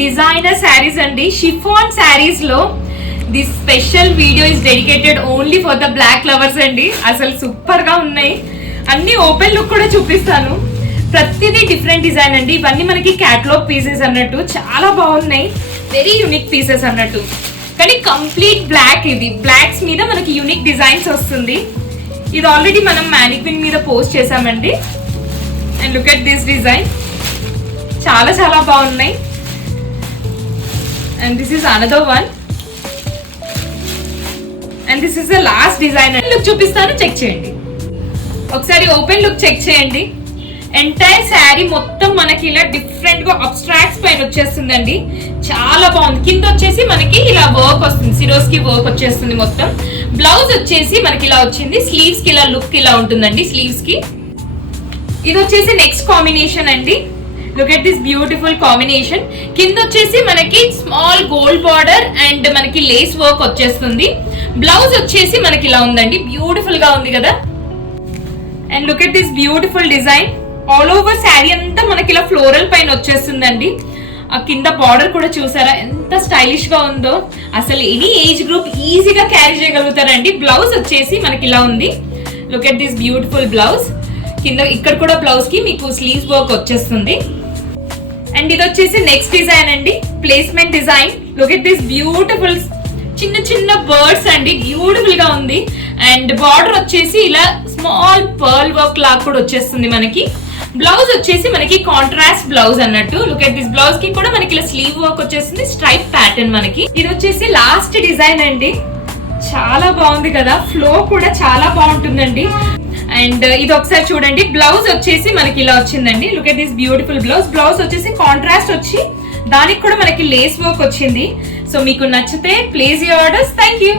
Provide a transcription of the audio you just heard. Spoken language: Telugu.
డిజైనర్ శారీస్ అండి, షిఫాన్ శారీస్ లో this special video is dedicated only for the black lovers అండి. అసలు సూపర్ గా ఉన్నాయి. అన్ని ఓపెన్ లుక్ కూడా చూపిస్తాను. ప్రతిదీ డిఫరెంట్ డిజైన్ అండి. ఇవన్నీ మనకి క్యాటలాగ్ పీసెస్ అన్నట్టు, చాలా బాగున్నాయి. వెరీ యూనిక్ పీసెస్ అన్నట్టు, కానీ కంప్లీట్ బ్లాక్. ఇది బ్లాక్స్ మీద మనకి యూనిక్ డిజైన్స్ వస్తుంది. ఇది ఆల్రెడీ మనం మ్యానిక్విన్ మీద పోస్ట్ చేసామండి. And look at this design, చాలా చాలా బాగున్నాయి. And this is another one. And this is the last design. Look చూపిస్తాను, చెక్ చేయండి. ఒకసారి ఓపెన్ లుక్ చెక్ చేయండి. ఎంటైర్ శారీ మొత్తం మనకి ఇలా డిఫరెంట్ గా అబ్స్ట్రాక్ట్స్ పైన వచ్చేస్తుందండి. చాలా బాగుంది. కింద వచ్చేసి మనకి ఇలా వర్క్ వస్తుంది, సిరోస్ కి వర్క్ వచ్చేస్తుంది మొత్తం. బ్లౌజ్ వచ్చేసి మనకి ఇలా వచ్చింది. స్లీవ్స్ కి ఇలా లుక్ ఇలా ఉంటుందండి. స్లీవ్స్ కి ఇది వచ్చేసి నెక్స్ట్ కాంబినేషన్ అండి. Look at this beautiful combination. కింద వచ్చేసి మనకి స్మాల్ గోల్డ్ బార్డర్ అండ్ మనకి లేస్ వర్క్ వచ్చేస్తుంది. బ్లౌజ్ వచ్చేసి మనకి ఇలా ఉందండి. బ్యూటిఫుల్ గా ఉంది కదా. And look at this beautiful design. All over sari అంతా మనకి ఇలా ఫ్లోరల్ పైన వచ్చేస్తుందండి. ఆ కింద బార్డర్ కూడా చూసారా ఎంత స్టైలిష్ గా ఉందో. అసలు ఎనీ ఏజ్ గ్రూప్ ఈజీగా క్యారీ చేయగలుగుతారండి. బ్లౌజ్ వచ్చేసి మనకి ఇలా ఉంది. Look at this beautiful blouse. కింద ఇక్కడ కూడా బ్లౌజ్ కి మీకు స్లీవ్స్ వర్క్ వచ్చేస్తుంది. అండ్ ఇది వచ్చేసి నెక్స్ట్ డిజైన్ అండి, placement design. Look at this beautiful చిన్న చిన్న బర్డ్స్ అండి. బ్యూటిఫుల్ గా ఉంది. అండ్ బార్డర్ వచ్చేసి ఇలా స్మాల్ పర్ల్ వర్క్ లాగా కూడా వచ్చేస్తుంది మనకి. బ్లౌజ్ వచ్చేసి మనకి కాంట్రాస్ట్ బ్లౌజ్ అన్నట్టు. లుక్ ఎట్ దిస్ బ్లౌజ్ కి కూడా మనకి ఇలా స్లీవ్ వర్క్ వచ్చేస్తుంది, స్ట్రైప్ ప్యాటర్న్ మనకి. ఇది వచ్చేసి లాస్ట్ డిజైన్ అండి. చాలా బాగుంది కదా. ఫ్లో కూడా చాలా బాగుంటుందండి. అండ్ ఇది ఒకసారి చూడండి. బ్లౌజ్ వచ్చేసి మనకి ఇలా వచ్చిందండి. Look at this beautiful blouse. Blouse వచ్చేసి కాంట్రాస్ట్ వచ్చి దానికి కూడా మనకి లేస్ వర్క్ వచ్చింది. సో మీకు నచ్చితే place your orders. Thank you.